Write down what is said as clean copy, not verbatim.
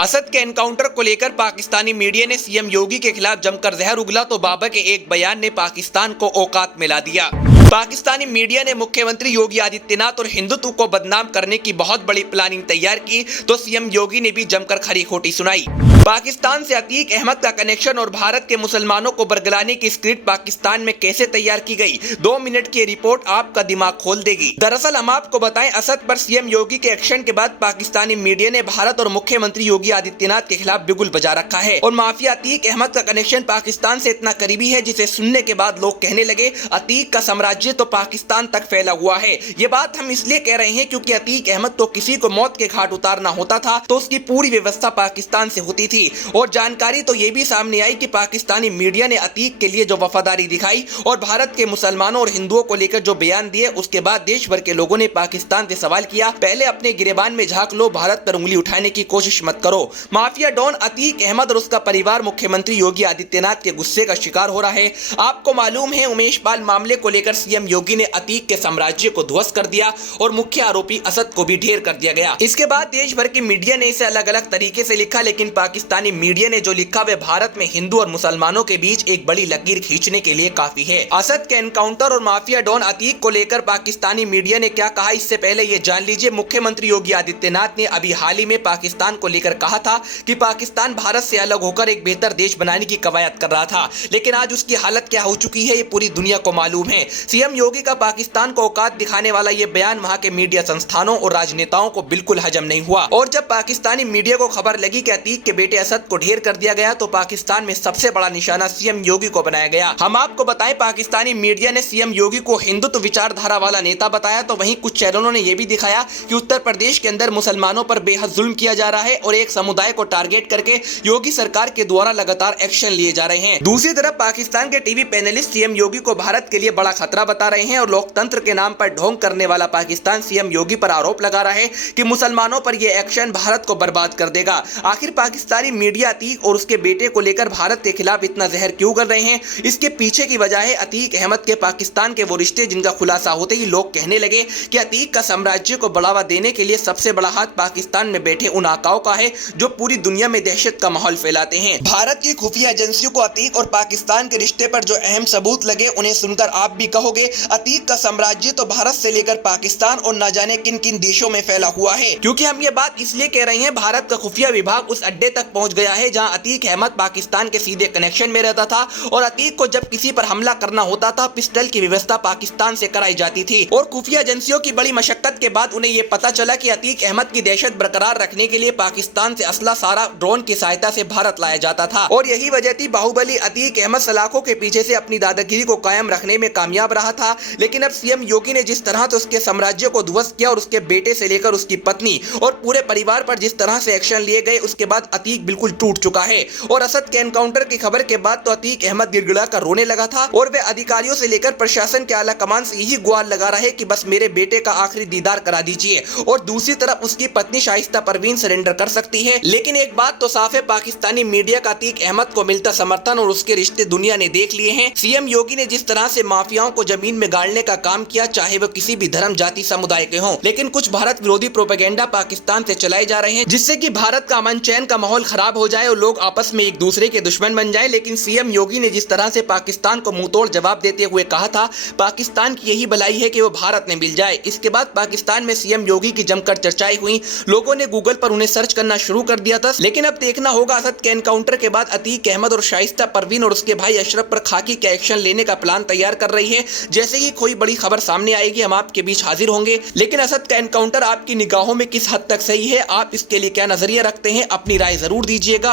असद के एनकाउंटर को लेकर पाकिस्तानी मीडिया ने सीएम योगी के खिलाफ जमकर जहर उगला तो बाबा के एक बयान ने पाकिस्तान को औकात में ला दिया। पाकिस्तानी मीडिया ने मुख्यमंत्री योगी आदित्यनाथ और हिंदुत्व को बदनाम करने की बहुत बड़ी प्लानिंग तैयार की तो सीएम योगी ने भी जमकर खरी खोटी सुनाई। पाकिस्तान से अतीक अहमद का कनेक्शन और भारत के मुसलमानों को बरगलाने की स्क्रिप्ट पाकिस्तान में कैसे तैयार की गई, 2 मिनट की रिपोर्ट आपका दिमाग खोल देगी। दरअसल हम आपको बताएं, असद पर सीएम योगी के एक्शन के बाद पाकिस्तानी मीडिया ने भारत और मुख्यमंत्री योगी आदित्यनाथ के खिलाफ बिगुल बजा रखा है और माफिया अतीक अहमद का कनेक्शन पाकिस्तान से इतना करीबी है जिसे सुनने के बाद लोग कहने लगे अतीक का साम्राज्य तो पाकिस्तान तक फैला हुआ है। ये बात हम इसलिए कह रहे हैं क्योंकि अतीक अहमद तो किसी को मौत के घाट उतारना होता था तो उसकी पूरी व्यवस्था पाकिस्तान से होती थी और जानकारी तो ये भी सामने आई कि पाकिस्तानी मीडिया ने अतीक के लिए जो वफादारी दिखाई और भारत के मुसलमानों और हिंदुओं को लेकर जो बयान दिए, उसके बाद देश भर के लोगों ने पाकिस्तान से सवाल किया, पहले अपने गिरेबान में झांक लो, भारत पर उंगली उठाने की कोशिश मत करो। माफिया डॉन अतीक अहमद और उसका परिवार मुख्यमंत्री योगी आदित्यनाथ के गुस्से का शिकार हो रहा है। आपको मालूम है, उमेश पाल मामले को लेकर सीएम योगी ने अतीक के साम्राज्य को ध्वस्त कर दिया और मुख्य आरोपी असद को भी ढेर कर दिया गया। इसके बाद देश भर की मीडिया ने इसे अलग अलग तरीके से लिखा, लेकिन पाकिस्तानी मीडिया ने जो लिखा वह भारत में हिंदू और मुसलमानों के बीच एक बड़ी लकीर खींचने के लिए काफी है। असद के एनकाउंटर और माफिया डॉन अतीक को लेकर पाकिस्तानी मीडिया ने क्या कहा, इससे पहले ये जान लीजिए। मुख्यमंत्री योगी आदित्यनाथ ने अभी हाल ही में पाकिस्तान को लेकर कहा था कि पाकिस्तान भारत से अलग होकर एक बेहतर देश बनाने की कवायद कर रहा था, लेकिन आज उसकी हालत क्या हो चुकी है ये पूरी दुनिया को मालूम है। सीएम योगी का पाकिस्तान को औकात दिखाने वाला ये बयान वहां के मीडिया संस्थानों और राजनेताओं को बिल्कुल हजम नहीं हुआ और जब पाकिस्तानी मीडिया को खबर लगी कि अतीक के बेटे असद को ढेर कर दिया गया तो पाकिस्तान में सबसे बड़ा निशाना सीएम योगी को बनाया गया। हम आपको बताएं, पाकिस्तानी मीडिया ने सीएम योगी को हिंदुत्व विचारधारा वाला नेता बताया तो वहीं कुछ चैनलों ने यह भी दिखाया कि उत्तर प्रदेश के अंदर मुसलमानों पर बेहद जुल्म किया जा रहा है और एक समुदाय को टारगेट करके योगी सरकार के द्वारा लगातार एक्शन लिए जा रहे हैं। दूसरी तरफ पाकिस्तान के टीवी पैनलिस्ट सीएम योगी को भारत के लिए बड़ा खतरा बता रहे हैं और लोकतंत्र के नाम पर ढोंग करने वाला पाकिस्तान सीएम योगी पर आरोप लगा रहा है कि मुसलमानों पर यह एक्शन भारत को बर्बाद कर देगा। आखिर पाकिस्तानी मीडिया अतीक और उसके बेटे को लेकर भारत के खिलाफ इतना जहर क्यों कर रहे हैं? इसके पीछे की वजह है अतीक अहमद के पाकिस्तान के वो रिश्ते जिनका खुलासा होते ही लोग कहने लगे कि अतीक का साम्राज्य को बढ़ावा देने के लिए सबसे बड़ा हाथ पाकिस्तान में बैठे उन आकाओं का है जो पूरी दुनिया में दहशत का माहौल फैलाते हैं। भारत की खुफिया एजेंसियों को अतीक और पाकिस्तान के रिश्ते पर जो अहम सबूत लगे उन्हें सुनकर आप भी कहोगे अतीक का साम्राज्य तो भारत से लेकर पाकिस्तान और न जाने किन किन देशों में फैला हुआ है। क्योंकि हम ये बात इसलिए कह रहे हैं, भारत का खुफिया विभाग उस अड्डे तक पहुंच गया है जहां अतीक अहमद पाकिस्तान के सीधे कनेक्शन में रहता था और अतीक को जब किसी पर हमला करना होता था पिस्टल की व्यवस्था पाकिस्तान से कराई जाती थी और खुफिया एजेंसियों की बड़ी मशक्कत के बाद उन्हें यह पता चला कि अतीक अहमद की दहशत बरकरार रखने के लिए पाकिस्तान से असला सारा ड्रोन की सहायता से भारत लाया जाता था और यही वजह थी बाहुबली अतीक अहमद सलाखों के पीछे से अपनी दादागिरी को कायम रखने में कामयाब रहा था। लेकिन अब सीएम योगी ने जिस तरह से उसके साम्राज्य को ध्वस्त किया और उसके बेटे से लेकर उसकी पत्नी और पूरे परिवार पर जिस तरह से एक्शन लिए गए उसके बाद अतीक बिल्कुल टूट चुका है और असद के एनकाउंटर की खबर के बाद तो अतीक अहमद गिड़गिड़ा कर रोने लगा था और वे अधिकारियों से लेकर प्रशासन के आला कमान से यही गुहार लगा रहे कि बस मेरे बेटे का आखिरी दीदार करा दीजिए और दूसरी तरफ उसकी पत्नी शाइस्ता परवीन सरेंडर कर सकती है। लेकिन एक बात तो साफ है, पाकिस्तानी मीडिया का अतीक अहमद को मिलता समर्थन और उसके रिश्ते दुनिया ने देख लिए हैं। सीएम योगी ने जिस तरह से माफियाओं को जमीन में गाड़ने का काम किया, चाहे वो किसी भी धर्म जाति समुदाय के हों, लेकिन कुछ भारत विरोधी प्रोपेगेंडा पाकिस्तान से चलाए जा रहे हैं जिससे कि भारत का अमन चैन का माहौल खराब हो जाए और लोग आपस में एक दूसरे के दुश्मन बन जाए। लेकिन सीएम योगी ने जिस तरह से पाकिस्तान को मुंहतोड़ जवाब देते हुए कहा था पाकिस्तान की यही भलाई है कि वो भारत में मिल जाए, इसके बाद पाकिस्तान में सीएम योगी की जमकर चर्चाएं हुई, लोगों ने गूगल पर उन्हें सर्च करना शुरू कर दिया था। लेकिन अब देखना होगा असद के एनकाउंटर के बाद अतीक अहमद और शाइस्ता परवीन और उसके भाई अशरफ पर खाकी क्या एक्शन लेने का प्लान तैयार कर रही है। जैसे ही कोई बड़ी खबर सामने आएगी हम आपके बीच हाजिर होंगे। लेकिन असद का एनकाउंटर आपकी निगाहों में किस हद तक सही है, आप इसके लिए क्या नजरिया रखते हैं, अपनी राय जरूर दीजिएगा।